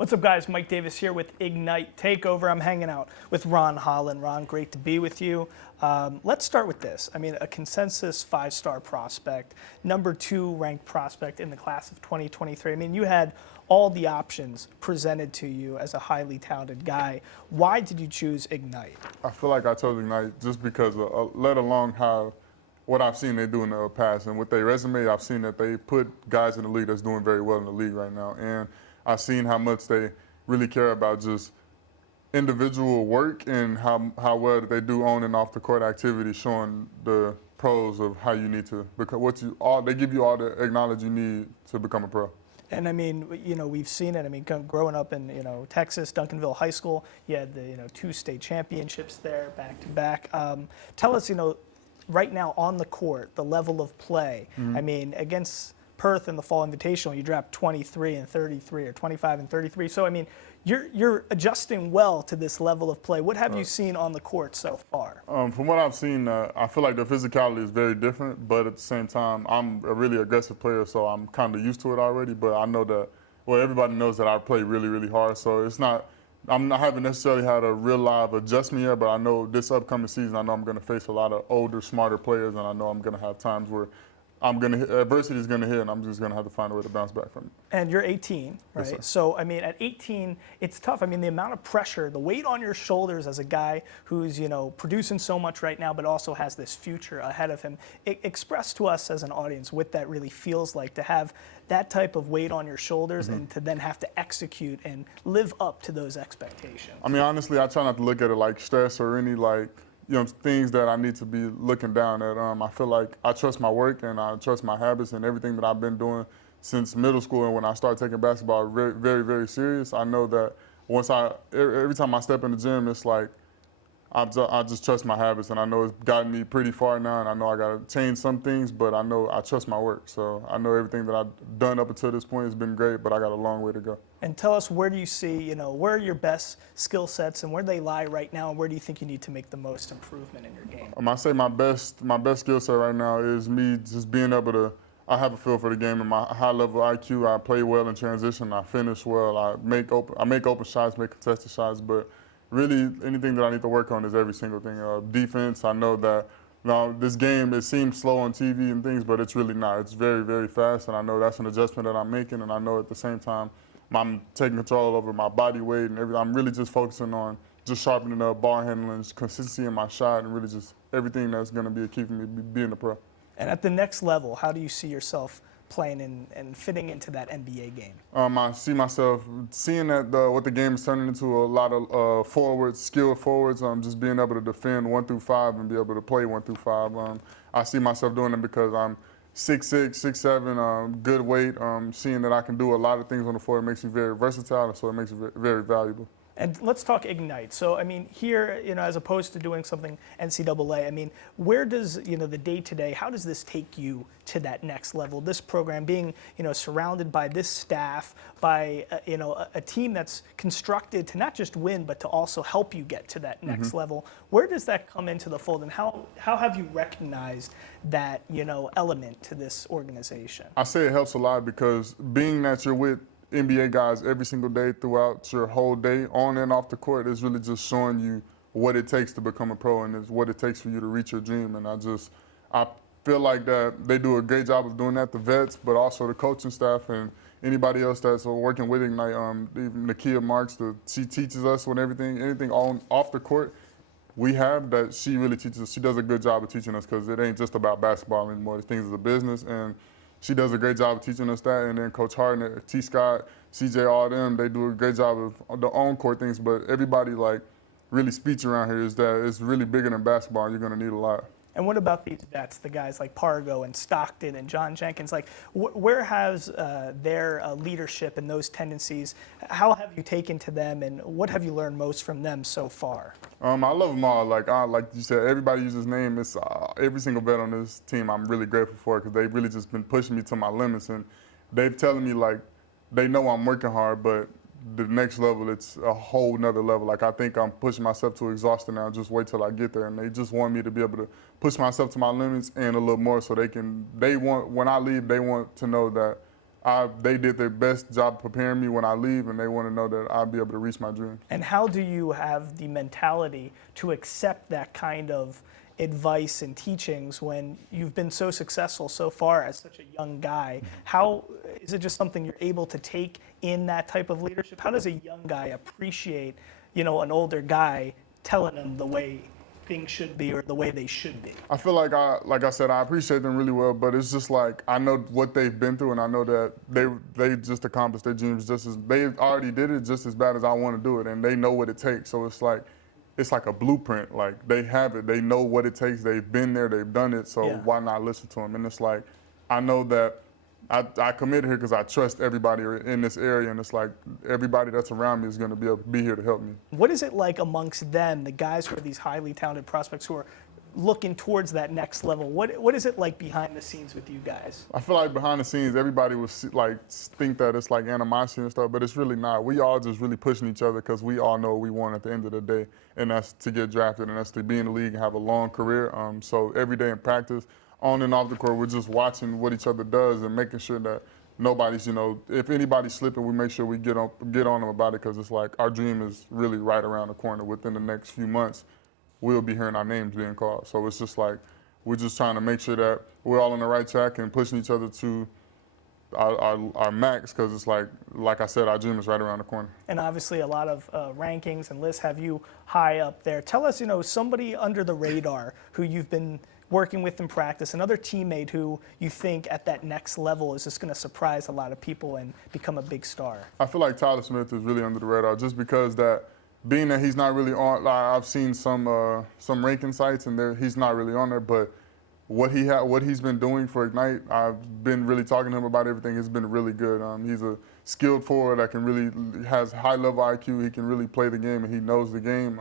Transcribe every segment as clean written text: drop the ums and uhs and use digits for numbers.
What's up, guys? Mike Davis here with Ignite Takeover. I'm hanging out with Ron Holland. Ron, great to be with you. Let's start with this. I mean, a consensus five-star prospect, number 2 ranked prospect in the class of 2023. I mean, you had all the options presented to you as a highly talented guy. Why did you choose Ignite? I feel like I chose Ignite just because, let alone how what I've seen they do in the past. And with their resume, I've seen that they put guys in the league that's doing very well in the league right now. And I've seen how much they really care about just individual work and how well they do on and off the court activities, showing the pros of how you need to, because they give you all the acknowledge you need to become a pro. And I mean, we've seen it. I mean, growing up in, Texas, Duncanville High School, you had the, 2 state championships there back to back. Tell us, right now on the court, the level of play. Mm-hmm. I mean, against Perth in the Fall Invitational, you dropped 23 and 33 or 25 and 33. So, I mean, you're adjusting well to this level of play. What have you seen on the court so far? From what I've seen, I feel like the physicality is very different, but at the same time, I'm a really aggressive player, so I'm kind of used to it already. But I know that, well, everybody knows that I play really, really hard, so I haven't necessarily had a real live adjustment yet, but I know this upcoming season, I know I'm going to face a lot of older, smarter players, and I know I'm going to have times where adversity is going to hit, and I'm just going to have to find a way to bounce back from it. And you're 18, right? Yes, so, I mean, at 18, it's tough. I mean, the amount of pressure, the weight on your shoulders as a guy who's, producing so much right now, but also has this future ahead of him. Express to us as an audience what that really feels like to have that type of weight on your shoulders and to then have to execute and live up to those expectations. I mean, honestly, I try not to look at it like stress or any things that I need to be looking down at. I feel like I trust my work and I trust my habits and everything that I've been doing since middle school. And when I started taking basketball very, very, very serious, I know that every time I step in the gym, it's like I just trust my habits, and I know it's gotten me pretty far now, and I know I got to change some things, but I know I trust my work. So I know everything that I've done up until this point has been great, but I got a long way to go. And tell us, where do you see, where are your best skill sets and where do they lie right now, and where do you think you need to make the most improvement in your game? I say my best skill set right now is me just being able to, I have a feel for the game and my high level IQ. I play well in transition. I finish well. I make open shots, make contested shots, but really, anything that I need to work on is every single thing. Defense, I know that this game, it seems slow on TV and things, but it's really not. It's very, very fast, and I know that's an adjustment that I'm making, and I know at the same time, I'm taking control over my body weight and everything. I'm really just focusing on just sharpening up, ball handling, consistency in my shot, and really just everything that's going to be keeping me being a pro. And at the next level, how do you see yourself playing and fitting into that NBA game? I see myself seeing that what the game is turning into a lot of skilled forwards, just being able to defend 1 through 5 and be able to play 1 through 5. I see myself doing it because I'm 6'6", 6'7", good weight. Seeing that I can do a lot of things on the floor, it makes me very versatile, so it makes it very valuable. And let's talk Ignite. So, I mean, here, as opposed to doing something NCAA, I mean, where does, the day-to-day, how does this take you to that next level? This program being, surrounded by this staff, by, a team that's constructed to not just win, but to also help you get to that next level. Where does that come into the fold, and how have you recognized that, element to this organization? I say it helps a lot because being that you're with NBA guys every single day throughout your whole day, on and off the court, is really just showing you what it takes to become a pro and is what it takes for you to reach your dream. And I feel like that they do a great job of doing that, the vets, but also the coaching staff and anybody else that's working with Ignite. Even Nakia Marks, she teaches us anything off the court we have that she really teaches us. She does a good job of teaching us because it ain't just about basketball anymore. These things is a business, and she does a great job of teaching us that. And then Coach Harden, T. Scott, CJ, all them, they do a great job of the on-court things. But everybody, really speech around here is that it's really bigger than basketball, and you're going to need a lot. And what about these vets, the guys like Pargo and Stockton and John Jenkins? Where has their leadership and those tendencies, how have you taken to them, and what have you learned most from them so far? I love them all. Like you said, everybody uses name. It's every single vet on this team I'm really grateful for because they've really just been pushing me to my limits. And they've telling me, they know I'm working hard, but the next level, it's a whole nother level. I think I'm pushing myself to exhaustion now. Just wait till I get there. And they just want me to be able to push myself to my limits and a little more so when I leave, they want to know that they did their best job preparing me when I leave, and they want to know that I'll be able to reach my dreams. And how do you have the mentality to accept that kind of advice and teachings when you've been so successful so far as such a young guy? How is it just something you're able to take in that type of leadership? How does a young guy appreciate, an older guy telling them the way things should be or the way they should be? I feel like I said, I appreciate them really well, but it's just like I know what they've been through, and I know that they just accomplished their dreams they already did it just as bad as I want to do it, and they know what it takes. So it's like a blueprint. Like they have it, they know what it takes. They've been there, they've done it. So why not listen to them? And it's like I know that I committed here because I trust everybody in this area, and it's like everybody that's around me is going to be able to be here to help me. What is it like amongst them, the guys who are these highly talented prospects who are looking towards that next level? What is it like behind the scenes with you guys? I feel like behind the scenes, everybody would think that it's like animosity and stuff, but it's really not. We all just really pushing each other because we all know what we want at the end of the day, and that's to get drafted, and that's to be in the league and have a long career. So every day in practice, on and off the court, we're just watching what each other does and making sure that nobody's, if anybody's slipping, we make sure we get on them about it, because it's like our dream is really right around the corner. Within the next few months, we'll be hearing our names being called. So it's just like we're just trying to make sure that we're all on the right track and pushing each other to our max, because it's like I said, our dream is right around the corner. And obviously a lot of rankings and lists have you high up there. Tell us, somebody under the radar who you've been working with in practice, another teammate who you think at that next level is just going to surprise a lot of people and become a big star. I feel like Tyler Smith is really under the radar, just because being that he's not really on. I've seen some ranking sites, and he's not really on there, but what he's been doing for Ignite, I've been really talking to him about everything. It's been really good. He's a skilled forward that has high level IQ. He can really play the game, and he knows the game.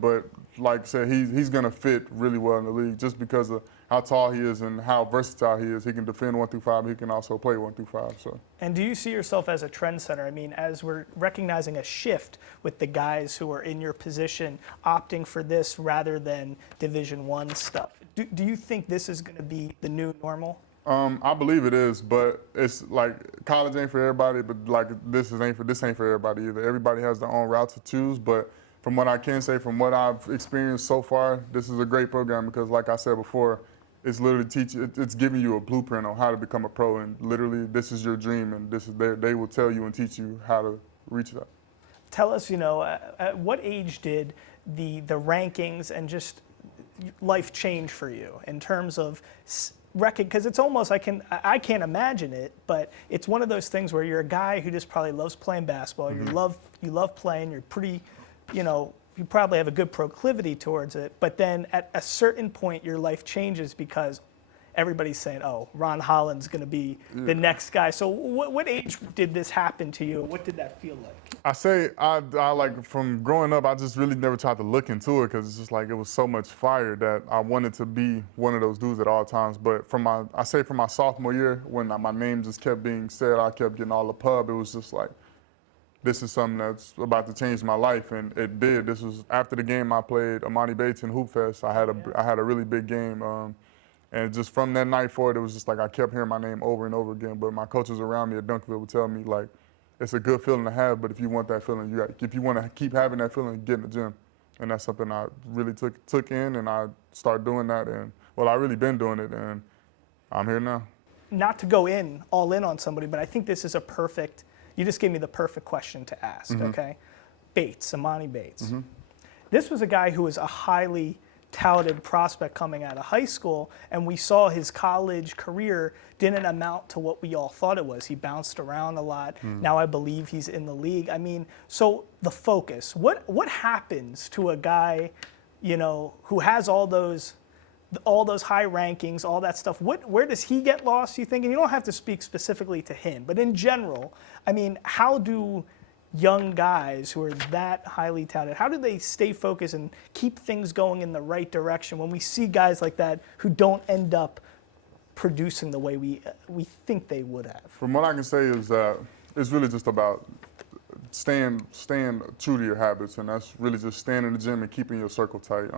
But like I said, he's going to fit really well in the league just because of how tall he is and how versatile he is. He can defend 1 through 5. He can also play 1 through 5. So. And do you see yourself as a trendsetter? I mean, as we're recognizing a shift with the guys who are in your position opting for this rather than Division I stuff, do you think this is going to be the new normal? I believe it is, but it's like college ain't for everybody, but like this ain't for everybody either. Everybody has their own route to choose, but from what I can say, from what I've experienced so far, this is a great program because, like I said before, it's literally it's giving you a blueprint on how to become a pro, and literally this is your dream, and they will tell you and teach you how to reach that. Tell us, at what age did the rankings and just life change for you in terms of because it's almost I can't imagine it, but it's one of those things where you're a guy who just probably loves playing basketball. Mm-hmm. You love playing. You're pretty. You probably have a good proclivity towards it, but then at a certain point, your life changes because everybody's saying, oh, Ron Holland's going to be the next guy. So what age did this happen to you? What did that feel like? I say, I like from growing up, I just really never tried to look into it because it's just like it was so much fire that I wanted to be one of those dudes at all times. But from my sophomore year, when my name just kept being said, I kept getting all the pub, it was just like, this is something that's about to change my life, and it did. This was after the game I played Amani Bates in Hoop Fest. I had a really big game, and just from that night forward, it was just like I kept hearing my name over and over again. But my coaches around me at Duncanville would tell me like, it's a good feeling to have, but if you want that feeling, if you want to keep having that feeling, get in the gym, and that's something I really took in, and I started doing that, and well, I really been doing it, and I'm here now. Not to go all in on somebody, but I think this is you just gave me the perfect question to ask, mm-hmm. Okay? Amani Bates. Mm-hmm. This was a guy who was a highly touted prospect coming out of high school, and we saw his college career didn't amount to what we all thought it was. He bounced around a lot. Now I believe he's in the league. I mean, so the focus, what happens to a guy, who has all those high rankings, all that stuff? Where does he get lost, you think? And you don't have to speak specifically to him, but in general, I mean, how do young guys who are that highly touted, how do they stay focused and keep things going in the right direction when we see guys like that who don't end up producing the way we think they would have? From what I can say is that it's really just about staying true to your habits, and that's really just staying in the gym and keeping your circle tight.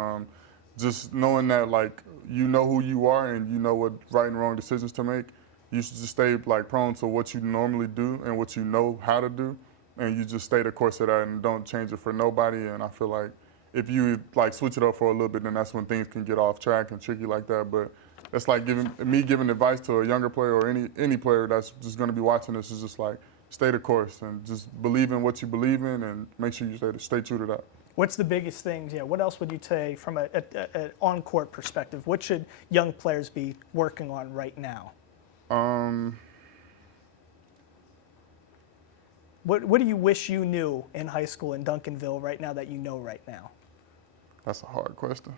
Just knowing that, like, you know who you are and you know what right and wrong decisions to make, you should just stay like prone to what you normally do and what you know how to do, and you just stay the course of that and don't change it for nobody. And I feel like if you like switch it up for a little bit, then that's when things can get off track and tricky like that. But it's like giving advice to a younger player or any player that's just going to be watching this is just like stay the course and just believe in what you believe in and make sure you stay true to that. What's the biggest things? Yeah. What else would you say from an on-court perspective? What should young players be working on right now? What do you wish you knew in high school in Duncanville right now that you know right now? That's a hard question.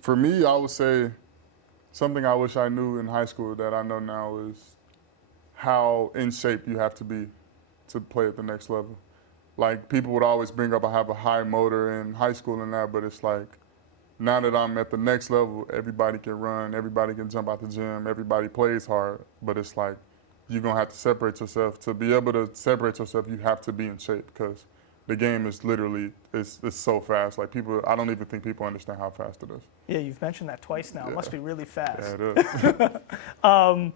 For me, I would say something I wish I knew in high school that I know now is how in shape you have to be to play at the next level. Like people would always bring up I have a high motor in high school and that, but it's like now that I'm at the next level, everybody can run, everybody can jump out the gym, everybody plays hard, but it's like you're gonna have to separate yourself. To be able to separate yourself, you have to be in shape because the game is literally, it's so fast. Like people, I don't even think people understand how fast it is. Yeah, you've mentioned that twice now. Yeah. It must be really fast. Yeah, it is.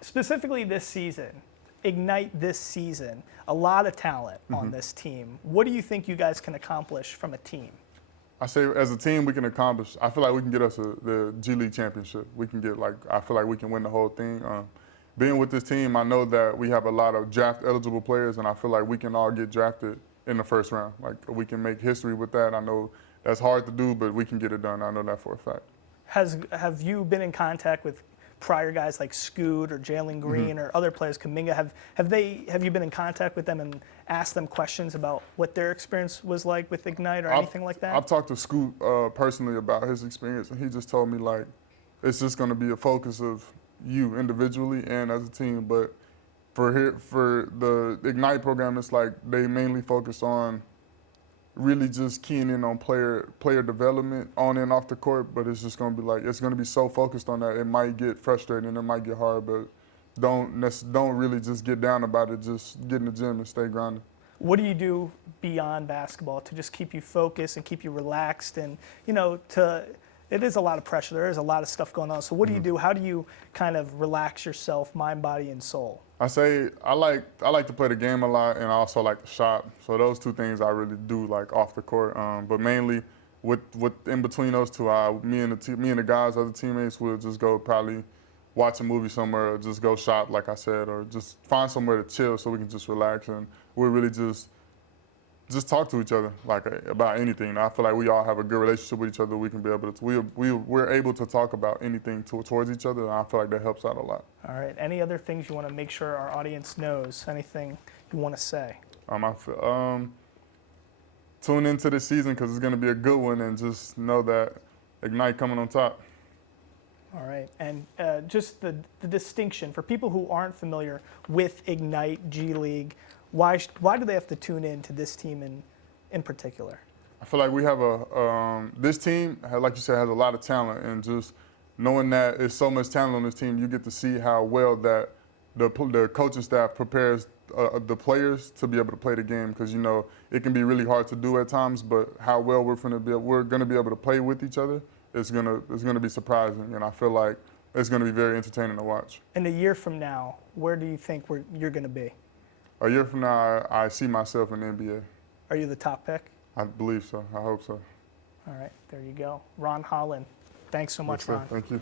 Specifically this season, Ignite this season, a lot of talent on this team. What do you think you guys can accomplish from a team? I say as a team we can accomplish, I feel like we can get us the G League championship. We can get I feel like we can win the whole thing. Being with this team, I know that we have a lot of draft eligible players and I feel like we can all get drafted in the first round. Like we can make history with that. I know that's hard to do, but we can get it done. I know that for a fact. Have you been in contact with prior guys like Scoot or Jalen Green or other players, Kuminga? Have you been in contact with them and asked them questions about what their experience was like with Ignite or anything like that? I've talked to Scoot personally about his experience, and he just told me like it's just going to be a focus of you individually and as a team. But for the Ignite program, it's like they mainly focus on really just keying in on player development on and off the court, but it's just going to be like, it's going to be so focused on that, it might get frustrating, it might get hard, but don't really just get down about it, just get in the gym and stay grinding. What do you do beyond basketball to just keep you focused and keep you relaxed and, it is a lot of pressure, there is a lot of stuff going on, so what do you do? How do you kind of relax yourself, mind, body, and soul? I say I like to play the game a lot, and I also like to shop. So those two things I really do like off the court. But mainly, with in between those two, me and the guys, other teammates, will just go probably watch a movie somewhere, or just go shop, like I said, or just find somewhere to chill so we can just relax and we'll really just talk to each other like about anything. I feel like we all have a good relationship with each other. We can be able to we're able to talk about anything towards each other, and I feel like that helps out a lot. All right. Any other things you want to make sure our audience knows? Anything you want to say? Tune into this season because it's going to be a good one, and just know that Ignite coming on top. All right. And just the distinction for people who aren't familiar with Ignite G League. Why do they have to tune in to this team in particular? I feel like we have this team, like you said, has a lot of talent, and just knowing that there's so much talent on this team, you get to see how well that the coaching staff prepares the players to be able to play the game, because it can be really hard to do at times, but how well we're going to be able to play with each other is going to be surprising, and I feel like it's going to be very entertaining to watch. And a year from now, where do you think you're going to be? A year from now, I see myself in the NBA. Are you the top pick? I believe so. I hope so. All right, there you go. Ron Holland. Thanks so much, Yes, Ron. Thank you.